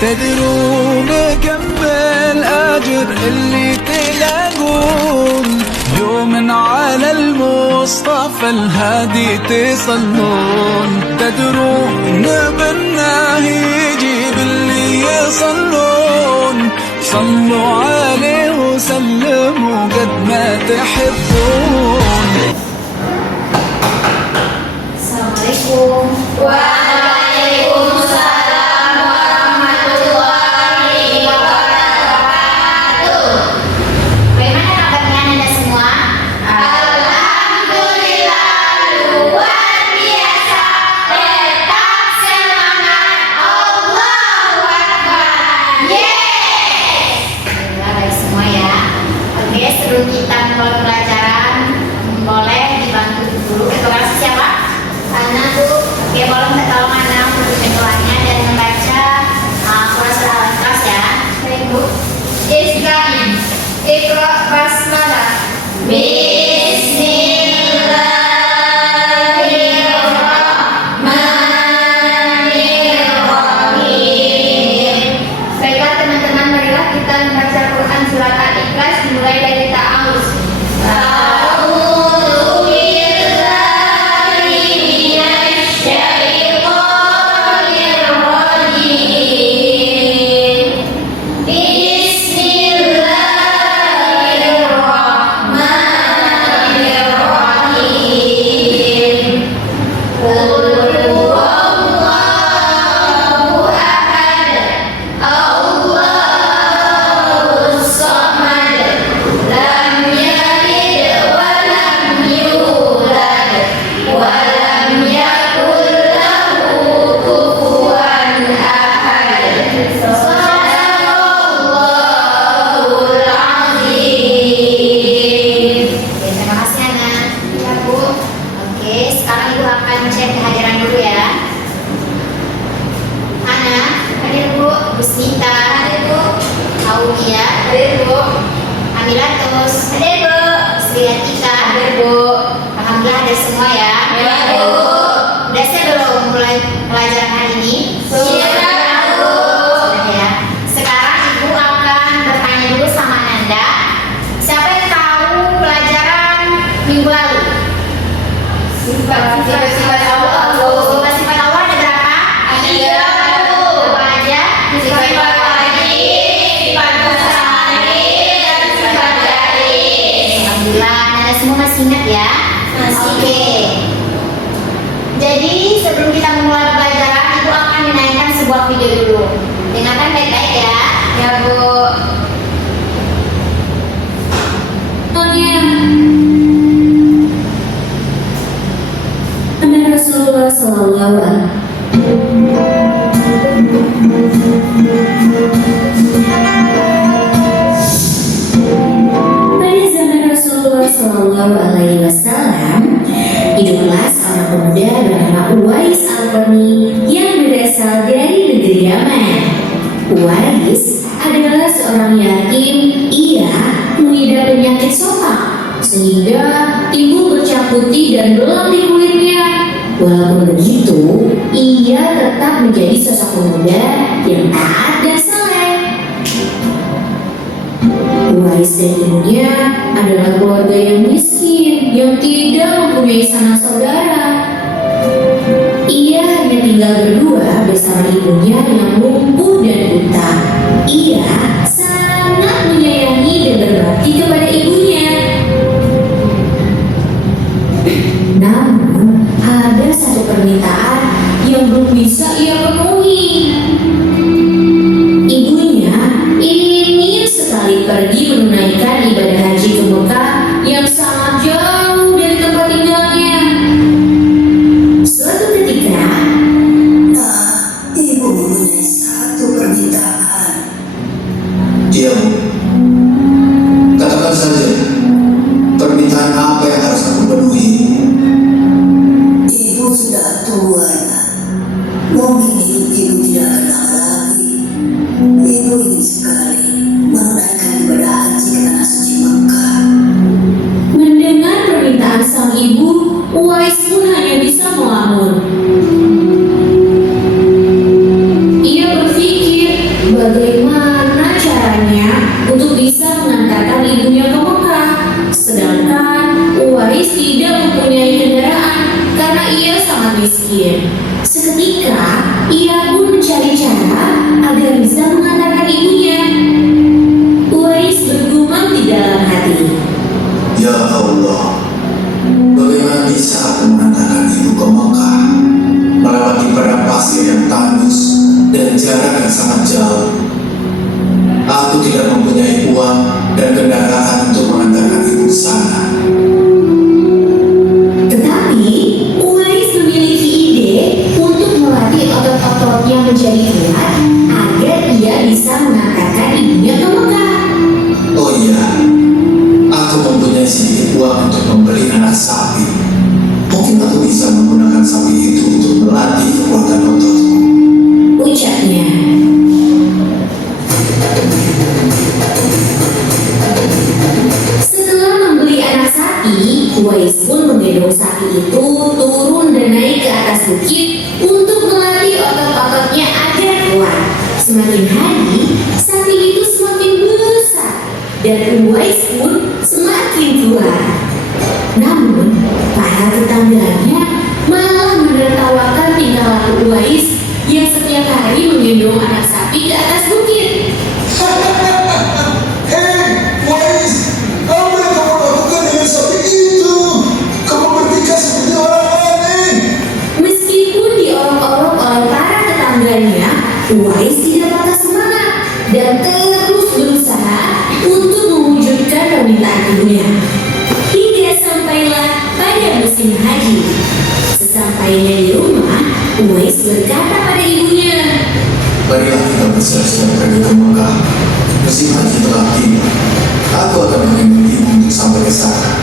تدرون كم بالأجر اللي تلاقون يوم على المصطفى الهادي تصلون. تدرون بالله يجيب اللي يصلون. صلوا عليه وسلموا قد ما تحبون. Assalamualaikum. Waalaikumsalam warahmatullahi wabarakatuh. Bagaimana kabarnya Anda semua? Alhamdulillah luar biasa. Tetap semangat. Allahu Akbar. Yes. Baik semua ya. Oke, sebelum kita mulai pelajaran, boleh dibantu dulu. Ketua siapa? Ana Bu. Oke, boleh minta tolong Ana untuk ketuanya dan membaca Quran surah Al-Ikhlas ya. Baik Bu. Ibrahim. Iqra basmalah. Bismillahirrahmanirrahim. Baiklah teman-teman, marilah kita membaca Quran surat Al-Ikhlas dimulai dari ta'awuz. Busnita, hadir Bu. Aulia, hadir Bu. Amilatus, hadir Bu. Sri Atika, hadir Bu. Alhamdulillah hadir semua ya. Ya Bu. Udah siap belum mulai pelajaran hari ini? Siap Bu. Sudah ya. Sekarang Ibu akan bertanya dulu sama Nanda. Siapa yang tahu pelajaran minggu lalu? Sifat-sifat Allah. Sifat-sifat Allah ada berapa? Ada. Apa aja? Sifat wajib, sifat mustahil, dan sifat garis. Alhamdulillah, Anda semua masih ingat ya? Masih. Oke. Jadi sebelum kita memulai pelajaran, Ibu akan menayangkan sebuah video dulu. Dengarkan baik-baik ya. Ya Bu. Rasulullah Sallallahu Alaihi Pada zaman Rasulullah Sallallahu Alaihi Wasallam, hiduplah seorang pemuda bernama Uwais Al-Qarni yang berasal dari negeri Yaman. Uwais adalah seorang yatim. Ia mengidap penyakit sopak sehingga timbul bercak putih dan belang di kulitnya. Walaupun begitu, ia tetap menjadi sosok pemuda yang taat dan saleh. Uwais dan ibunya adalah keluarga yang miskin yang tidak mempunyai sanak saudara. Ia hanya tinggal berdua bersama ibunya yang lumpuh dan buta. Ia sangat menyayangi dan berbakti kepada ibunya. Namun, ada satu permintaan yang belum bisa ia penuhi. Ibunya ingin sekali pergi menunaikan ibadah haji ke Mekah yang sangat jauh dari tempat tinggalnya. Suatu ketika, Ibu mempunyai satu permintaan. Iya, Bu. Katakan saja, permintaan apa yang harus aku penuhi? Ibu sudah tua, mungkin ibu tidak kenal lagi. Ibu ingin sekali menunaikan ibadah haji ke tanah suci Mekah. mendengar permintaan sang ibu, Uwais pun hanya bisa melamun. Ia berpikir jarak yang sangat jauh. Aku tidak mempunyai uang dan kendaraan untuk mengantarkan ibu ke sana. Tetapi Uwais memiliki ide untuk melatih otot-ototnya menjadi kuat agar ia bisa mengantarkan ibunya ke Mekah. Oh iya, aku mempunyai sedikit uang untuk membeli anak sapi. Mungkin aku bisa menggunakan sapi itu untuk melatih kekuatan ototku, Ucapnya. Setelah membeli anak sapi, Uwais pun menggendong sapi itu turun dan naik ke atas bukit untuk melatih otot-ototnya agar kuat. Semakin hari, sapi itu semakin besar dan Uwais pun semakin kuat. Namun, para tetangganya malah menertawakan tingkah laku Uwais yang setiap hari menggendong anak sapi ke atas bukit. Hei, Wais, apa yang kamu lakukan dengan sapi itu? Kamu bertingkah seperti orang aneh. Meskipun diolok-olok oleh para tetangganya, Uwais tidak patah semangat dan terus berusaha untuk mewujudkan permintaan ibunya. Hingga sampailah pada musim haji. Sesampainya di rumah, Uwais berkata pada ibunya, Marilah kita bersiap-siap pergi ke Mekah. Musim haji telah tiba. Aku akan menggendong ibu untuk sampai ke sana.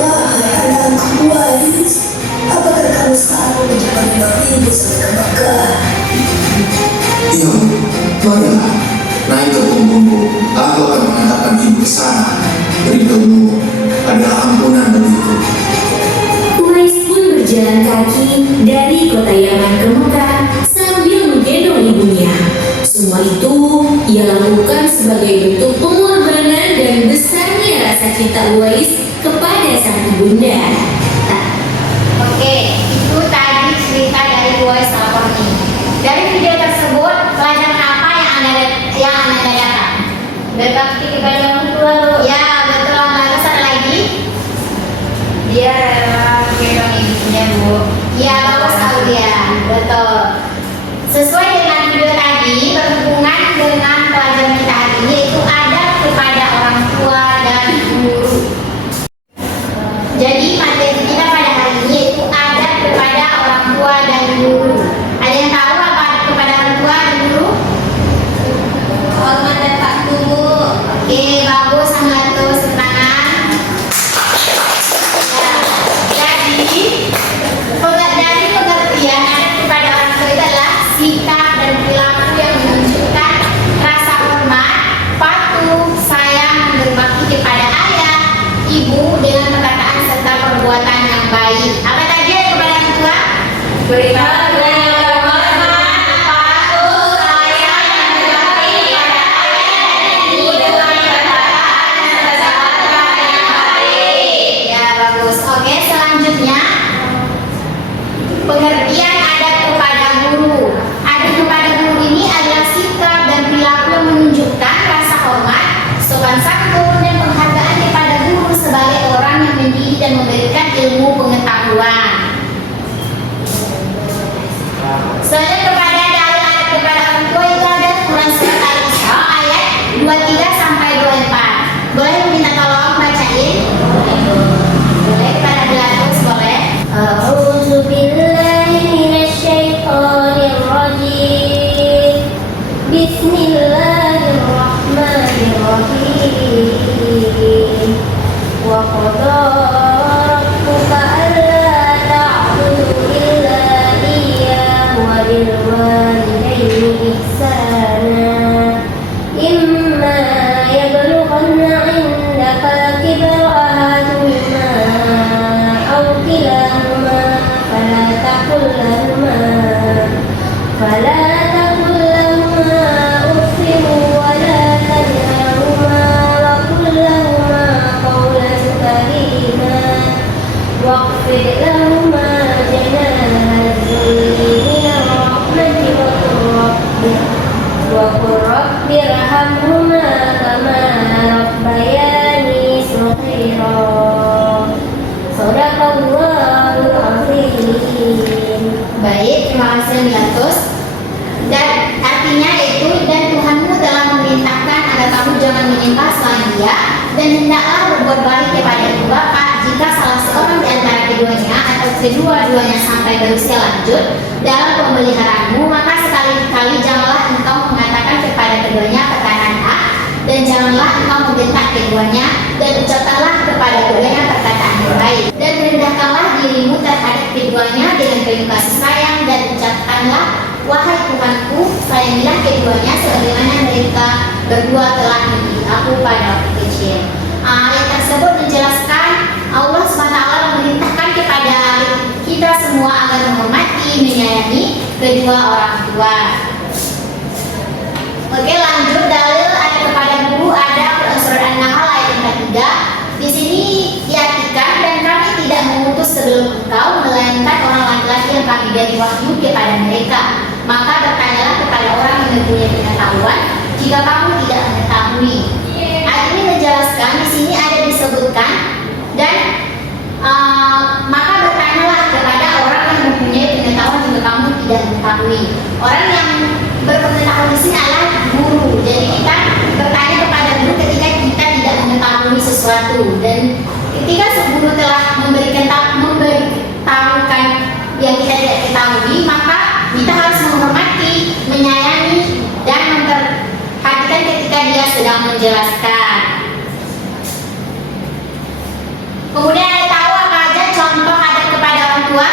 Wahai anakku Wais, apakah kamu sanggup untuk menimang ibu sampai ke Mekah? Iya, marilah. Naik ke punggungku. Aku akan mengantarkan ibu ke sana. Ridhomu adalah ampunan bagiku. Uwais pun berjalan kaki dari kota Yaman ke Mekah sambil menggendong ibunya. Semua itu ia lakukan sebagai bentuk pengorbanan dan besarnya rasa cinta Uwais kepada sang ibunda. Oke, itu tadi cerita dari Uwais Al-Qarni. Dari video tersebut, pelajaran apa yang anda dapat? Berbakti kepada orang tua, Bu. Ya, betul. Terus ada lagi? Dia gendong ibunya, Bu. Ya, bagus Aulia. Betul. Sesuai dengan video tadi, berhubungan dengan pelajaran kita hari ini, yaitu adab kepada orang tua dan guru. Jadi materi kita pada hari ini yaitu adab kepada orang tua dan guru. Ada yang tahu apa adab kepada orang tua dan guru? Hormat dan patuh, Bu. Oke, bagus, sangat terus tangan. Ya, jadi dari pengertian adab kepada orang tua itu adalah sikap dan perilaku yang menunjukkan rasa hormat, patuh, sayang, dan berbakti kepada ayah, ibu dengan perkataan serta perbuatan yang baik. Apa tadi ada kepada orang tua? Berbakti, hormat, patuh, sayang, dan berbakti kepada ayah dan ibu dengan perkataan serta perbuatan yang baik. Ya, bagus. Oke, selanjutnya pengertian adab kepada guru. Adab kepada guru ini adalah sikap dan perilaku yang menunjukkan rasa hormat, sopan santun, dan penghargaan kepada guru sebagai orang yang mendidik dan memberikan ilmu pengetahuan. Selanjutnya kepada dalil adab kepada orang tua itu ada Quran surat Al-Isra ayat 23 sampai 24. Boleh minta tolong bacain? Boleh, kepada Gladys boleh. A'udzu billahi minasy syaithanir rajim. Bismillahirrahmanirrahim. Wa qada rabbuka alla ta'budu illa iyyahu wa bil walidayni ihsana. Imma yablughanna 'indaka al-kibara ahaduhuma aw kilahuma fala taqul lahuma uff menyembah dia, dan hendaklah berbuat baik kepada ibu bapak jika salah seorang di antara keduanya atau kedua-duanya sampai berusia lanjut dalam pemeliharaanmu, maka sekali-kali janganlah engkau mengatakan kepada keduanya perkataan hak, dan janganlah engkau membentak keduanya, dan ucapkanlah kepada keduanya perkataan yang baik, dan rendahkanlah dirimu terhadap keduanya dengan penuh kasih sayang, dan ucapkanlah, wahai Tuhanku, sayangilah keduanya sebagaimana mereka berdua telah mendidik aku pada waktu kecil. Ayat tersebut menjelaskan Allah SWT memerintahkan kepada kita semua agar menghormati, menyayangi kedua orang tua. Oke, lanjut dalil ada kepada guru, ada surat An-Nahl ayat yang ketiga. Di sini diartikan, dan kami tidak mengutus sebelum engkau melainkan orang laki-laki yang kami beri wahyu kepada mereka. Maka bertanyalah kepada orang yang mempunyai pengetahuan jika kamu tidak mengetahui. Ayat ini menjelaskan, di sini ada disebutkan, dan maka bertanyalah kepada orang yang mempunyai pengetahuan jika kamu tidak mengetahui. Orang yang berpengetahuan di sini adalah guru. Jadi kita bertanya kepada guru ketika kita tidak mengetahui sesuatu, dan ketika guru telah memberitahukan yang kita tidak ketahui, maka kita harus menghormati, menyayangi, dan memperhatikan ketika dia sedang menjelaskan. Kemudian ada tahu apa aja contoh adab kepada orang tua?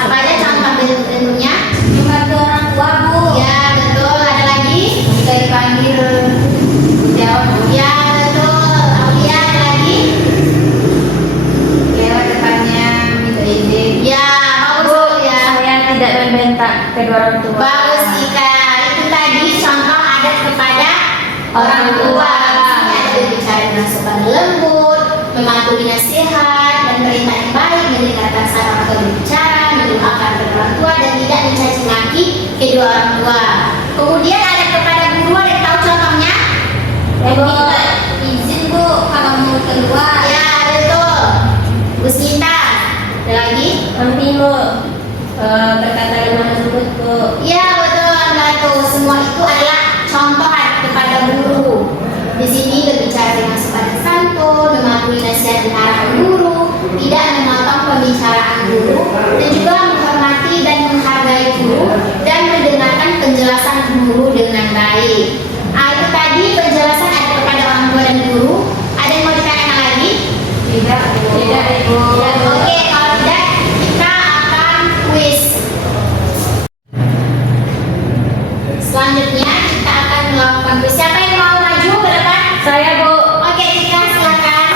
Apa aja contoh bentuknya? Membantu orang tua, Bu. Ya, betul. Ada lagi? Jika dipanggil jawab. Ya, betul. Aulia, ada lagi? Lewat depannya minta izin. Ya, bagus ya. Saya tidak membentak kedua orang tua. Bagus, Ika. Itu tadi contoh adab kepada orang tua. Ada berbicara dengan sopan lembut, mematuhi nasihat dan perintah yang baik, mendengarkan saran orang tua berbicara, mendoakan kedua orang tua, dan tidak mencaci maki kedua orang tua. Kemudian ada kepada guru, ada yang tahu contohnya? Minta izin, Bu, kalau mau keluar. Ya, betul. Bu Sinta. Ada lagi? Penting, Bu. Berkata dengan lembut, Bu. Ya, betul. Betul. Semua itu adalah contoh kepada guru. Di sini berbicara dengan sopan santun, mematuhi nasihat dan arahan guru, tidak memotong pembicaraan guru, dan juga menghormati dan menghargai guru, dan mendengarkan penjelasan guru dengan baik. Itu tadi penjelasan ada kepada orang tua dan guru. Ada yang mau ditanyakan lagi? Tidak, Bu. Tidak, Bu. Ya, oke, kalau tidak kita akan kuis. Selanjutnya kita akan melakukan kuis. Siapa yang mau maju ke depan? Saya, Bu. Oke, Tika, silakan.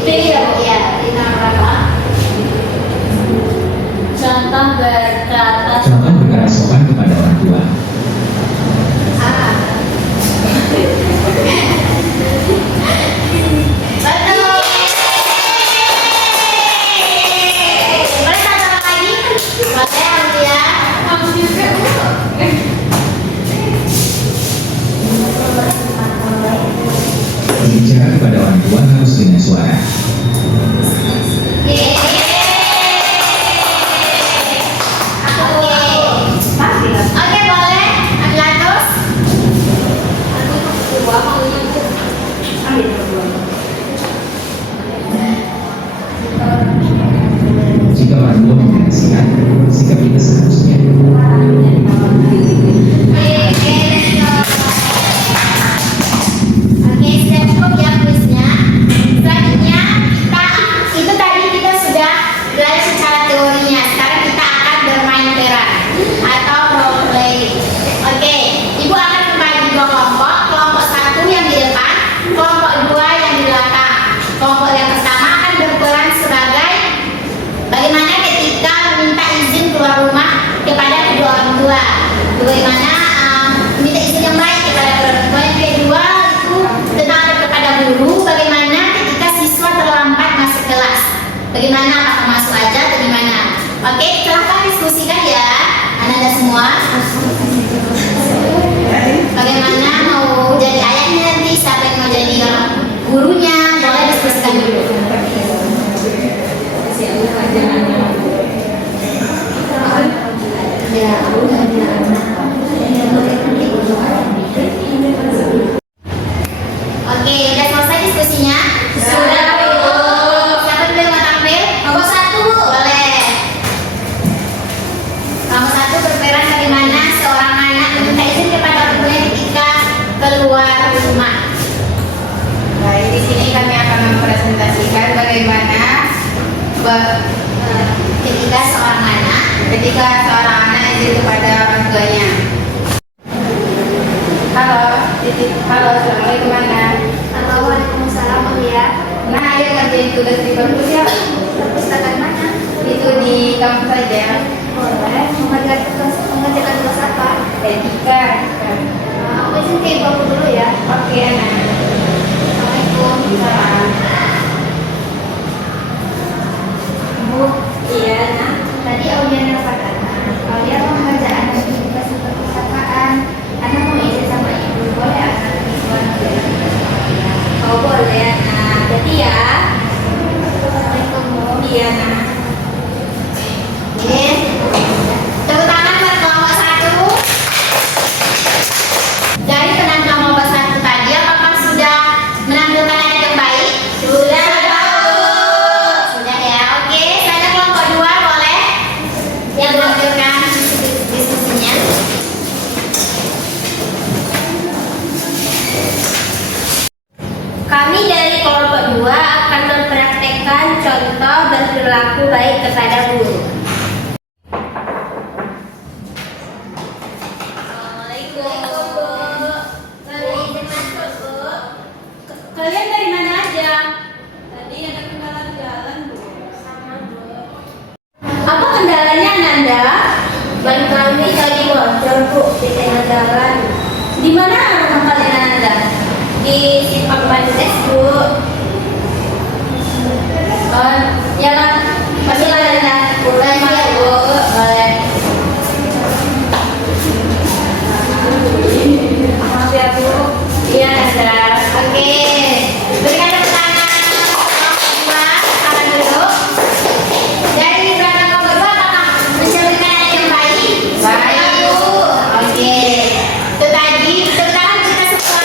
Pilih ya, Bu. Ya, pilih nomor berapa? Contoh berkata Contoh berkata sopan kepada orang tua. Ah. Betul. Boleh satu lagi? Boleh, Aulia. Berbicara kepada orang tua harus dengan suara. Oke, boleh. Ambil terus. Jika orang tua memberi nasihat, sikap kita seharusnya. Oke, sudah cukup ya kuisnya. Selanjutnya itu tadi kita sudah belajar secara teorinya. Sekarang kita akan bermain peran atau role play. Oke, Ibu akan membagi dua kelompok. Kelompok satu yang di depan, kelompok dua yang di belakang. Kelompok yang pertama akan berperan sebagai bagaimana ketika meminta izin keluar rumah kepada kedua orang tua. Bagaimana meminta izin yang baik kepada kedua orang tua. Yang kedua itu tentang kepada guru, bagaimana ketika siswa terlambat masuk kelas. Bagaimana, apakah masuk aja atau gimana? Oke, silahkan diskusikan ya anak-anak semua. Bagaimana mau jadi ayahnya nanti? Siapa yang mau jadi gurunya? Boleh diskusikan dulu. Oke, udah selesai diskusinya? Sudah, Bu. Siapa dulu yang mau tampil? Nomor 1, Bu. Boleh. Nomor 1, berperan bagaimana seorang anak meminta izin kepada orang tuanya ketika keluar rumah. Baik, di sini kami akan mempresentasikan bagaimana Ketika seorang anak izin kepada orang tuanya. Halo, assalamualaikum Ana. Waalaikumsalam, ya. Nah, ayo ngerjain tugas di kampus ya. Perpustakaan mana? Itu di kampus saja. Boleh. Mengerjakan tugas apa? Etika. Aku izin ke ibu aku dulu ya. Oke, Ana. Assalamualaikum. Bu, Iya, Ana. tadi Aulia katakan Aulia mau mengerjakan tugas di perpustakaan. Anak mau izin sama ibu, boleh anak izin? Oh, boleh, Ana. Jadi ya. Assalamualaikum, Bu. Iya, Ana. Oke. Tepuk tangan buat kelompok 1. Dari penampilan kelompok 1 tadi, apakah sudah menampilkan anak yang baik? Sudah, Bu. Sudah ya, oke. Saya kelompok 2 boleh yang menampilkan diskusinya. Kami dari kelompok 2 akan mempraktekkan contoh berperilaku baik kepada guru. Assalamualaikum, Bu. Izin masuk, Bu. Kalian dari mana aja? Tadi ada kendala di jalan, Bu. Sama, Bu. Apa kendalanya, Nanda? Ban kami tadi bocor, Bu, di tengah jalan. Di mana rumah kalian, Nanda? Di Simpang Bandes, Bu. Oh, ya lah. Masih Nanda. Boleh, Bu. Boleh. Maaf ya, Bu. Iya, Nanda. Oke. Berikan tepuk tangan kelompok 2. Tangan dulu. Dari berapa kelompok 2 apakah mencerminkan anak yang baik? Baik, Bu. Oke. Itu tadi, tepuk tangan kita semua.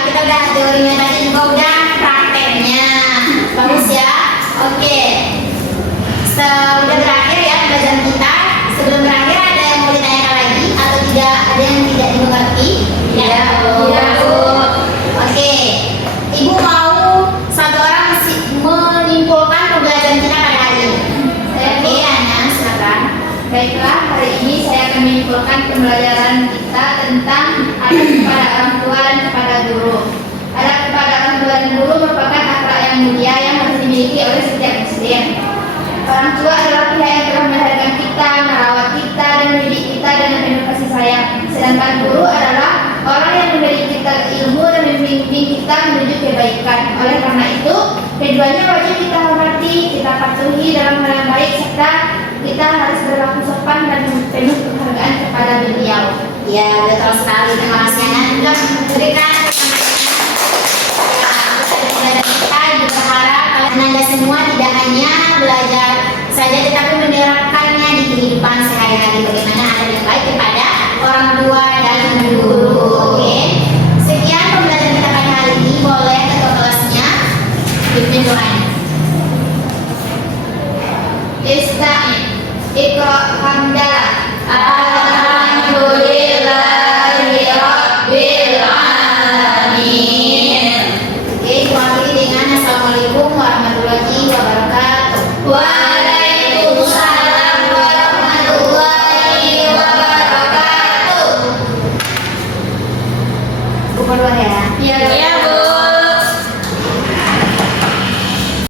Kita udah teorinya tadi, juga udah prakteknya. Bagus ya. Oke. Sudah berakhir ya pembelajaran kita. Sebelum berakhir ada yang mau ditanyakan lagi atau tidak ada yang tidak dimengerti? Iya, Bu. Iya, Bu. Oke. Ibu mau satu orang menyimpulkan pembelajaran kita pada hari ini. Oke, Ana, silakan. Baiklah, hari ini saya akan menyimpulkan pembelajaran kita tentang adab kepada orang tua dan kepada guru. Adab kepada orang tua dan guru merupakan akhlak yang mulia yang harus dimiliki oleh setiap muslim. Orang tua adalah pihak yang telah melahirkan kita, merawat kita, dan mendidik kita dengan penuh kasih sayang. Sedangkan guru adalah orang yang memberi kita ilmu dan membimbing kita menuju kebaikan. Oleh karena itu, keduanya wajib kita hormati, kita patuhi dalam hal yang baik, serta kita harus berlaku sopan dan penuh penghargaan kepada beliau. Ya, betul sekali. Terima kasih Ana. Juga memberikan kita juga berharap Anda semua tidak hanya belajar saja tetapi menerapkannya di kehidupan sehari-hari bagaimana ada yang baik kepada orang tua dan guru. Oke. Sekian pembelajaran kita pada hari ini. Boleh ketua kelasnya pimpin doanya. Ista'in, Iqra' hamdalah.